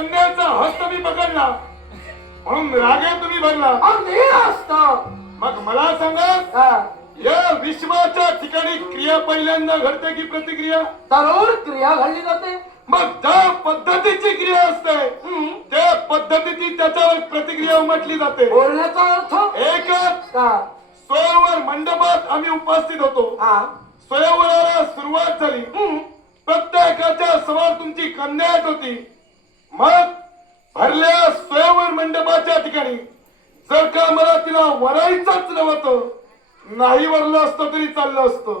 कन्याचा हस्त मी पकडला म्हणून रागे तुम्ही भरला. अगदी असतं. मग मला सांगा, या विश्वाच्या ठिकाणी क्रिया पहिल्यांदा घडते की प्रतिक्रिया? जरूर क्रिया घडली जाते. मग ज्या पद्धतीची क्रिया असते त्या पद्धतीची त्याच्यावर प्रतिक्रिया उमटली जाते. बोलण्याचा अर्थ एकच का? स्वयंवर मंडपात आम्ही उपस्थित होतो. स्वयंवराला सुरुवात झाली. प्रत्येकाच्या समोर तुमची कन्या येत होती. मग भरल्या स्वयंवर मंडपाच्या ठिकाणी जर का मला तिला वरायचंच नव्हतं, नाही वरलं असतं तरी चाललं असतं,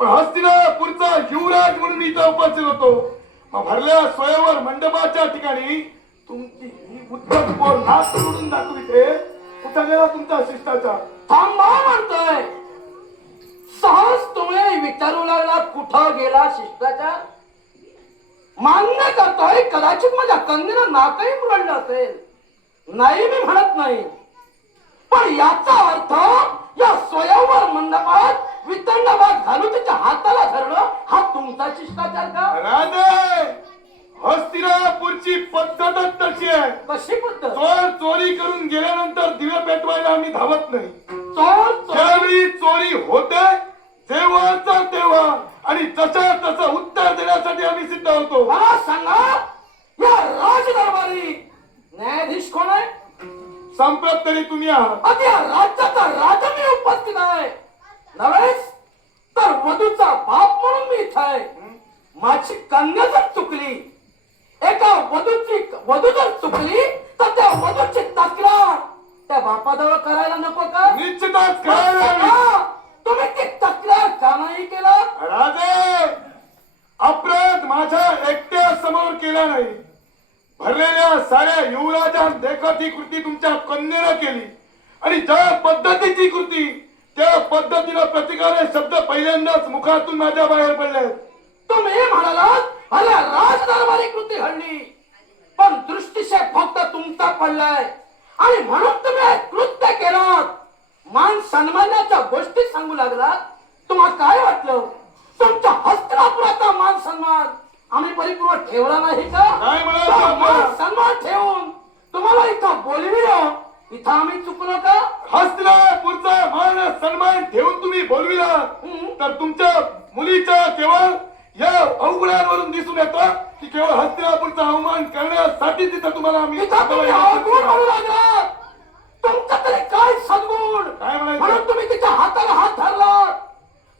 पण हस्तिनापुरचा युवराज म्हणून मी इथं उपस्थित होतो. मग भरल्या स्वयंवर मंडपाच्या ठिकाणी तुमची ही उद्धट पोर नाक सोडून दाखविते. कुठं गेला तुमचा शिष्टाचार? थांबा म्हणतोय. सहज तुम्ही विचारू लागला कुठं गेला शिष्टाचार. मान्य करतोय कदाचित माझ्या कन्येला नाकही मुरडलं असेल, नाही मी म्हणत नाही, पण याचा अर्थ या स्वयंवर मंडपात वितंडवाद घालून त्याच्या हाताला धरणं हा तुमचा शिष्टाचार का? राजे, हस्तिनापुरची पद्धतच तशी आहे. कशी पद्धत? चोर चोरी करून गेल्यानंतर दिवे पेटवायला आम्ही धावत नाही. चोर ज्यावेळी चोरी होते तेव्हाचा तेव्हा आणि तसं तसं उत्तर देण्यासाठी आम्ही सिद्ध होतो. मला सांगा, या राजदरबारी न्यायाधीश कोण आहे? संप्रत तरी तुम्ही आहात. आता या राज्याचा राजा मी उपस्थित आहे नव्हेच तर वधूचा बाप म्हणून मी इथं आहे. माझी कन्या जर चुकली, एका वधू जर चुकली तर त्या वधूची तक्रार त्या बापाजवळ करायला नको का? निश्चितच करायला. तुम्ही ती तक्रार का नाही केला? राजे, अपराध माझ्या एकट्या समोर केला नाही, भरलेल्या साऱ्या युवराजां देखत ही कृती तुमच्या कन्येनं केली. आणि ज्या पद्धतीची कृती त्या पद्धतीनं प्रतिकारे शब्द पहिल्यांदाच मुखातून माझ्या बाहेर पडले. तुम्ही म्हणालात भल्या राजदरबारी कृती घडली, पण दृष्टीक्षेप फक्त तुमचा पडलाय आणि म्हणून तुम्ही हे कृत्य केलात. मान सन्मानाच्या गोष्टी सांगू लागलात. तुम्हाला काय वाटलं तुमच्या हस्तिनापुराचा मान सन्मान आम्ही परिपूर्ण ठेवला नाही का? काय म्हणाला? मान सन्मान ठेवून तुम्हाला इथं बोलविलं, इथं आम्ही चुकलो का? हस्तिनापुरचा मान सन्मान ठेवून तुम्ही बोलविला तर तुमच्या मुलीच्या केवळ या अवगुणांवरून दिसून येतं की केवळ हस्तिनापुरचा अवमान करण्यासाठी तिथं तुम्हाला आम्ही इथं तुम्ही अवगुण म्हणू लागलात. तुमचा तरी काय सद्गुण? काय म्हणायचं? म्हणून तुम्ही तिच्या हाताला हात धरला.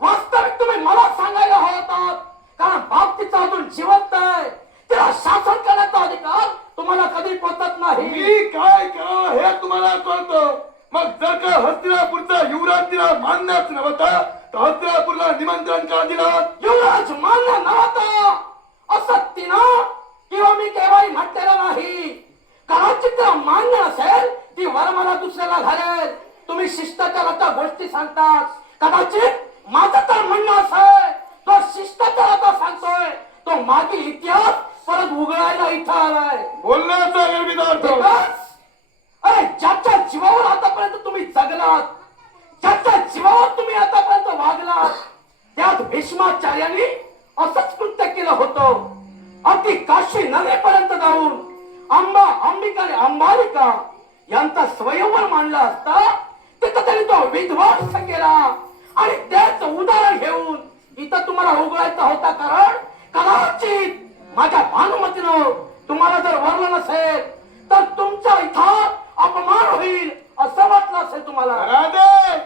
वास्तविक तुम्ही मला सांगायला होतात, कारण बाप तिचा अजून जिवंत आहे. तिला शासन करण्याचा अधिकार तुम्हाला कधी पोचत नाही. मी काय करावं हे तुम्हाला कळतं. मग जर का हस्तिनापुरचा युवराज तिला मानण्याच नव्हता तर हस्तिनापूरला निमंत्रण का दिला? युवराज मान्य नव्हता असं तिनं किंवा मी केव्हाही म्हटलेलं नाही. कदाचित तिला मान्य नसेल ती वर मला दुसऱ्याला घालेल. तुम्ही शिष्टाचाराच्या गोष्टी सांगतात, कदाचित माझं तर म्हणणं असं तो शिष्टाचाराचा सांगतोय तो मागील इतिहास परत उघडायला इथं आलाय. बोलण्याचा गर्भित अरे ज्याच्या जीवावर आतापर्यंत तुम्ही जगलात, ज्याच्या जीवावर तुम्ही आतापर्यंत वागलात, त्यात भीष्माचार्यांनी असंच कृत्य केलं होतं. अगदी काशी नगरीपर्यंत जाऊन अंबिका आणि अंबालिका यांचा स्वयंवर मांडला असता तिथं त्यांनी तो विध्वंस केला. आणि त्याच उदाहरण घेऊन इथं तुम्हाला उघडायचा होता, कारण कदाचित माझ्या भानुमतीनं तुम्हाला जर वरलं नसेल तर तुमच्या इथं अपमान होईल असं वाटलं असेल तुम्हाला. राजे,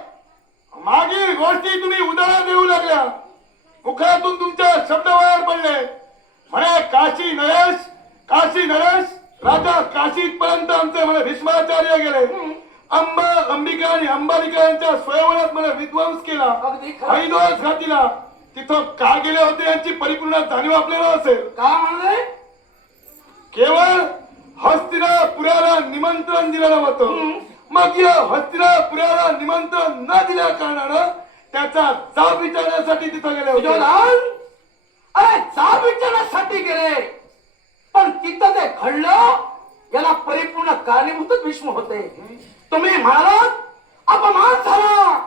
मागील गोष्टी तुम्ही उदाहरण देऊ लागल्या, मुखातून तुमच्या शब्द बाहेर पडले. म्हणे काशी नरेश राजा काशीत पर्यंत आमचे म्हणे भीष्माचार्य गेले. अंबिका आणि अंबालिका यांच्या स्वयंवरात मला विध्वंस केला, हरिद्वास घातला. तिथं का गेले होते यांची परिपूर्ण जाणीव आपल्याला असेल. का म्हणले? केवळ हस्तिनापुराला निमंत्रण दिलं नव्हतं. मग या हस्तिनापुराला निमंत्रण न दिल्या कारणानं त्याचा जाब विचारण्यासाठी तिथं गेले होते. अरे जाब विचारण्यासाठी गेले, पण तिथं ते घडलं याला परिपूर्ण कारणीभूतच भीष्म होते. तुम्ही म्हणालात अपमान झाला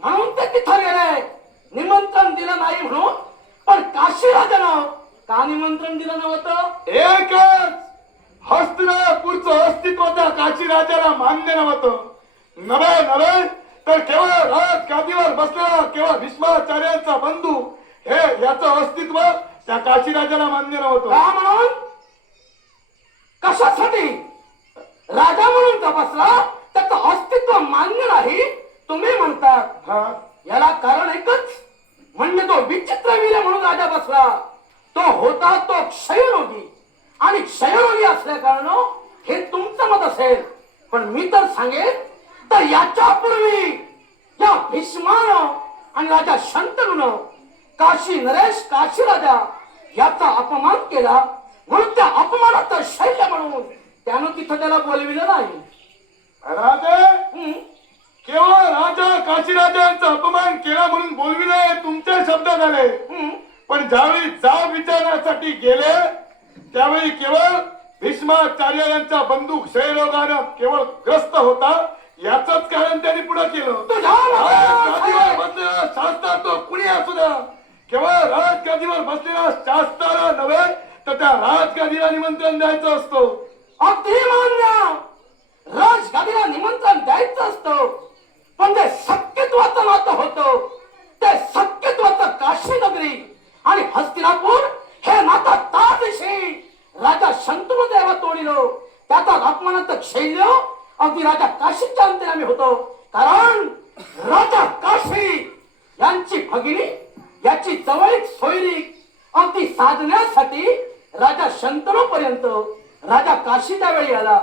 म्हणून ते तिथं गेले, निमंत्रण दिलं नाही म्हणून. पण काशी राजानं का निमंत्रण दिलं नव्हतं? एकच राजाला मान्य नव्हतं. नव्हे तर केवळ राजगादीवर बसलेला केवळ भीष्माचार्यांचा बंधू हे याचं अस्तित्व त्या काशीराजाला मान्य नव्हतं. का म्हणून? कशासाठी? राजा म्हणून का बसला त्याचं अस्तित्व मान्य नाही तुम्ही म्हणतात. हा, याला कारण एकच, म्हणजे तो विचित्र वीर म्हणून राजा बसला. तो होता तो क्षयरोगी, आणि क्षयरोगी असल्या कारण हे तुमचं मत असेल. पण मी तर सांगेन तर याच्या पूर्वी या भीष्मानं आणि राजा शंतनूनं काशी नरेश काशी राजा याचा अपमान केला, म्हणून त्या अपमानाचं शैल्य म्हणून त्यानं तिथं त्याला बोलविलं नाही. राजे केवळ राजा काशीराजांचा अपमान केला म्हणून बोलविले तुमचे शब्द झाले. पण ज्यावेळी जाब विचारण्यासाठी गेले त्यावेळी केवळ भीष्माचार्य यांचा बंधू क्षयरोगानं केवळ ग्रस्त होता याचंच कारण त्यांनी पुढे केलं. राजगादीवर बसलेला शास्त्र तो कुणी असू द्या, केवळ राजगादीवर बसलेला शास्त्राला नव्हे तर त्या राजगादीला निमंत्रण द्यायचं असतं. अगदी मान्य, राजगादीला निमंत्रण द्यायचं असतं, पण ते सत्यत्वाचं नातं होतं. ते सत्यत्वाचं काशी नगरी आणि हस्तिनापूर हे नातं त्या दिवशी राजा शंतनू देवा तोडिलो. त्याचा अपमानाचं शैल्य अगदी राजा काशीच्या अंतरामी होतो. कारण राजा काशी यांची भगिनी याची जवळीक सोयरीक अगदी साधण्यासाठी राजा शंतनू पर्यंत राजा काशीच्या वेळी आला.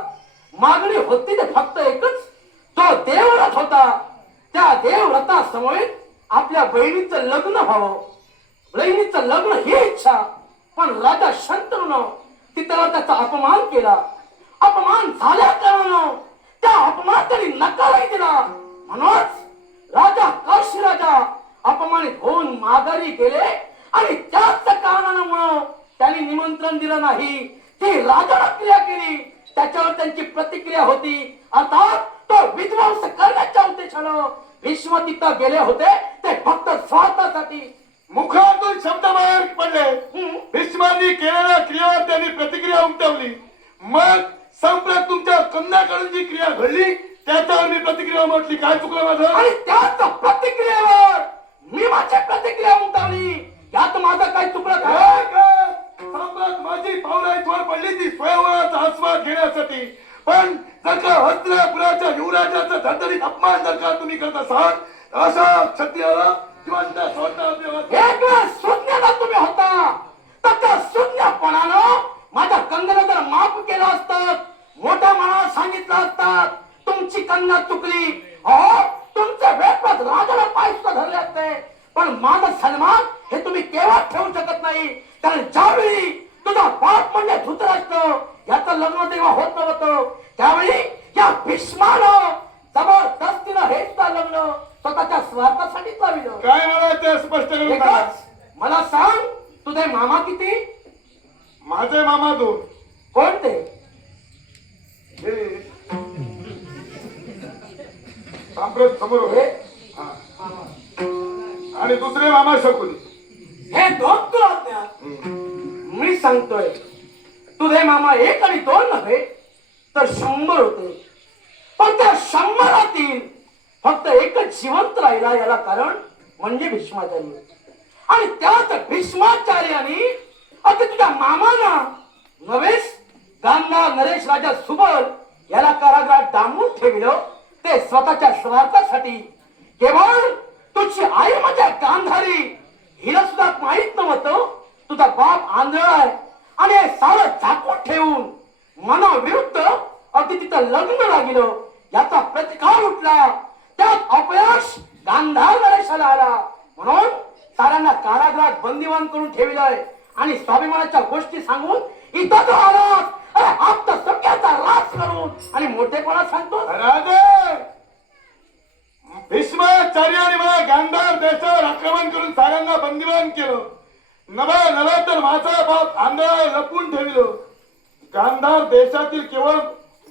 मागणी होती ते फक्त एकच, तो देवव्रत होता. त्या देवव्रतासमोर आपल्या बहिणीचं लग्न व्हावं, बहिणीचं लग्न ही इच्छा. पण राजा शंतनूनं तिथं त्याचा अपमान केला. अपमान झाल्या कारणानं त्या अपमान त्यांनी नकारही दिला. म्हणूनच राजा काशी राजा अपमानित होऊन माघारी गेले, आणि त्याच कारणामुळं त्यांनी निमंत्रण दिलं नाही. ती राजानं क्रिया केली, त्याच्यावर त्यांची प्रतिक्रिया होती. अर्थात तो विध्वंस करण्याच्या उद्देशानं भीष्म तिथं गेले होते ते फक्त स्वार्थासाठी. मुखातून शब्द बाहेर पडले. भीष्मांनी केलेल्या क्रियावर त्यांनी प्रतिक्रिया उमटवली. मग संप्रत तुमच्या कन्याकडून जी क्रिया घडली त्याच्यावर मी प्रतिक्रिया उमटली. काय चुकलं माझं? आणि त्याच प्रतिक्रियेवर मी माझी प्रतिक्रिया उमटवली. यात माझं काय चुकलं का? सम्राट माझी पावला इथवर पडली ती स्वयंवराचा आस्वाद घेण्यासाठी. पण जर का हस्तिनापुराच्या युवराजाचा धडधडीत अपमान जर का तुम्ही करत असाल तर अशा क्षत्रियाला जिवंत सोडणं एक वेळ सुज्ञाला तुम्ही होता तर त्या सुज्ञपणानं माझ्या कंगना जर माफ केलं असतं, मोठ्या मनाला सांगितलं असतं तुमची कन्या चुकली, हो तुमचे वेळपात राजाला पाय सुद्धा धरले असते. पण माझा सन्मान हे तुम्ही केव्हा ठेवू शकत नाही. कारण ज्यावेळी तुझा बाप म्हणजे धृतराष्ट्र याचं लग्न तेव्हा होत नव्हतं, त्यावेळी या भीष्मानं जबरदस्तीनं हेच लग्न स्वतःच्या स्वार्थासाठीच लाविलं. काय म्हणायचं स्पष्ट करून सांगा. मला सांग, तुझे मामा किती? माझे मामा दोन. कोणते? सांप्रत समोर होते. आणि दुसरे मामा शकुनी. हे दोन तुला ज्ञात. मी सांगतोय तुझे मामा एक आणि दोन नव्हे तर 100 होते. पण त्या 100रातील फक्त एकच जिवंत राहिला. याला कारण म्हणजे भीष्माचार्य. आणि त्याच भीष्माचार्याने अगदी तुझ्या मामाना नवेश गांधार नरेश राजा सुबल याला कारागृहात डांबून ठेवलं. ते स्वतःच्या स्वार्थासाठी. केवळ तुझी आई म्हणजे गांधारी हिला सुद्धा माहित नव्हतं तुझा बाप आंधळ आहे, आणि हे सारं झाकून ठेवून मनाविरुद्ध अगदी तिथं लग्न लागलं. याचा प्रतिकार उठला. त्यात अपयश गांधार नरेशाला आला. म्हणून साऱ्यांना कारागृहात बंदिवान करून ठेवलंय. आणि स्वाभिमानाच्या गोष्टी सांगून इथं तो आलास, अरे आपल्या सगळ्याचा राज करून आणि मोठेपणा सांगतो. राजे भीष्माचार्याने मला गांधार देशावर आक्रमण करून साऱ्यांना बंदिवान केलं. नव्हे तर माझा बाप आंधळा लपून ठेवलं. गांधार देशातील केवळ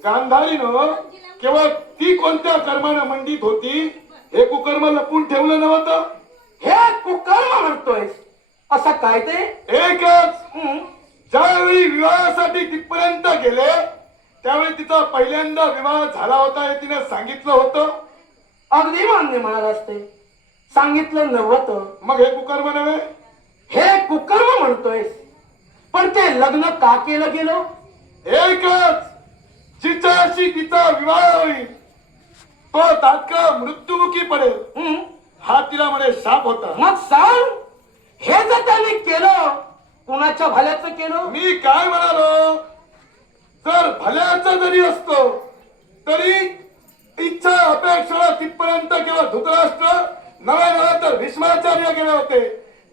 गांधारीनं केवळ ती कोणत्या कर्मानं मंडित होती हे कुकर्म लपून ठेवलं नव्हतं. हे कुकर्म म्हणतोय असं काय ते? एकच ज्यावेळी विवाहासाठी तिथपर्यंत गेले त्यावेळी तिचा पहिल्यांदा विवाह झाला होता हे तिने सांगितलं होतं. अगदी मान्य म्हणाल असते, सांगितलं नव्हतं. मग हे कुकर्म नव्हे? हे कुकर्म म्हणतोय, पण ते लग्न का केलं गेलं? एकच, जिच्याशी तिचा विवाह होईल तो तात्काळ मृत्युमुखी पडेल हं? हा तिला म्हणे शाप होता. मग सांग, हे जर त्याने केलं कुणाच्या भल्याचं केलं? मी काय म्हणालो, जर भल्याचा जरी असतो तरी इच्छा अपेक्षा तिथपर्यंत किंवा धृतराष्ट्र नव्हे तर भीष्माचार्य गेले होते.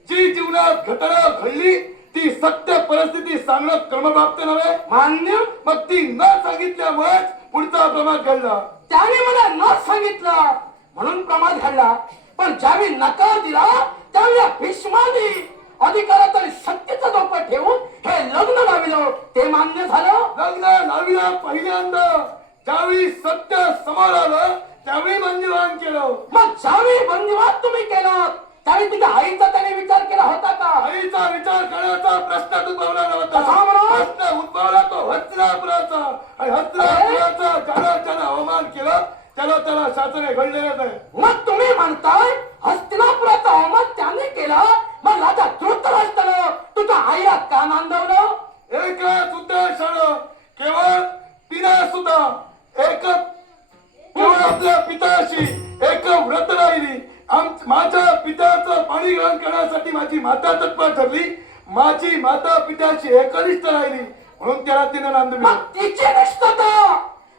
जी जीवनात घटना घडली ती सत्य परिस्थिती सांगणं क्रमप्राप्त नव्हे. मान्य. मग ती न सांगितल्यामुळे पुढचा प्रमाद घडला. त्याने मला न सांगितलं म्हणून प्रमाद घडला, पण ज्यावेळी नकार दिला त्यावेळी भीष्माने अधिकारात आणि सत्तेचा डोकं ठेवून हे लग्न लाविलं, ते मान्य झालं. लग्न लाविला पहिल्यांदा, ज्यावेळी सत्य समोर आलं त्यावेळी बंदिवान केलं. मग ज्यावेळी बंदिवान तुम्ही केलं त्यावेळी तुझ्या आईचा त्याने विचार केला होता का? आईचा विचार करण्याचा प्रश्न उद्भवला नव्हता. कसा म्हणून? प्रश्न उद्भवला तो हस्तिनापुराचा, आणि हस्तिनापुराचा ज्याला अवमान केलं त्याला शासने घडलेलंच आहे. मग तुम्ही म्हणताय हस्तिनापुराचा अवमान त्याने केला, मग राजा धृतराष्ट्रानं तुझ्या आईला का नांदवलं? एकच उद्देशानं, केवळ तिने सुद्धा एकच केवळ आपल्या पिताशी एक व्रत राहिली. माझ्या पित्याचं पाणी ग्रहण करण्यासाठी माझी माता तत्पर ठरली. माझी माता पित्याशी एकनिष्ठ राहिली म्हणून त्याला तिने नांदविलं. मग तिची निष्ठता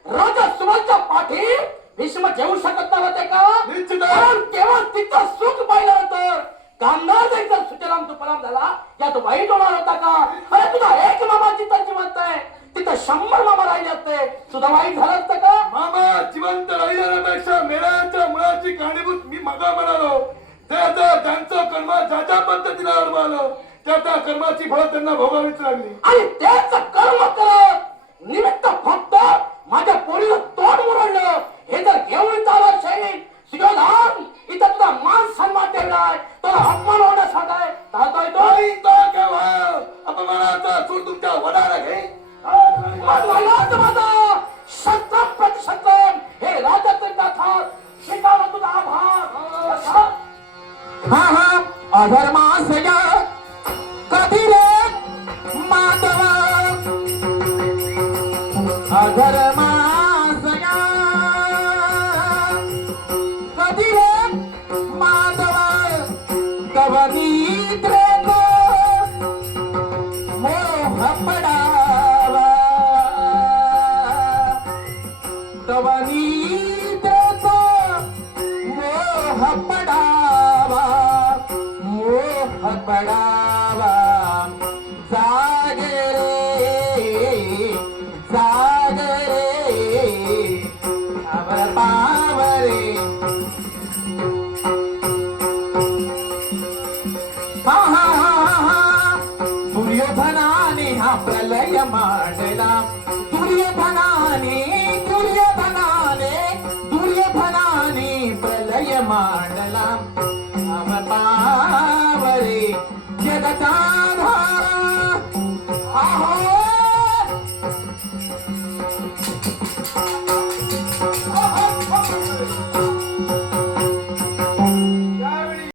राजा सुभाषच्या पाठी भीष्म जेवू शकत नव्हते का? निश्चितच. कारण केवळ तिचं सुख पाहिलं तर गांधार जर सुचलाम तुपलाम झाला यात वाईट होणार होता का? अरे तुझा एक मामा जिथं जिवंत आहे तिथं 100 मामा राहिले असते, तुझं वाईट झालं असतं का? मामा जिवंत राहिल्यापेक्षा मेळ्याच्या मुळाची कारणीभूत मी मगा म्हणालो. ज्यांचं कर्म ज्या पद्धतीने अडवलं त्या कर्माची फळ त्यांना भोगावीच लागली. आणि तेच कर्म करत निमित्त फक्त माझ्या पोरीला तोंड मुरडलं हे जर घेऊन चालत शहीद सुयोधन इथं तुझा मान सन्मान ठेवलाय, तुला अपमान होण्यासारखा आहे. चालतोय तो आईचा केव्हा अपमानाचा सूर तुमच्या वडाला घे. मग मलाच माझा शतम प्रतिशतम हे राजाचे गाथा शिकावा तुझा आभार. अधर्मास कधी रे माधव, अधर्मास कधी रे माधव, कवनीत्र मोह पडावा, कवनी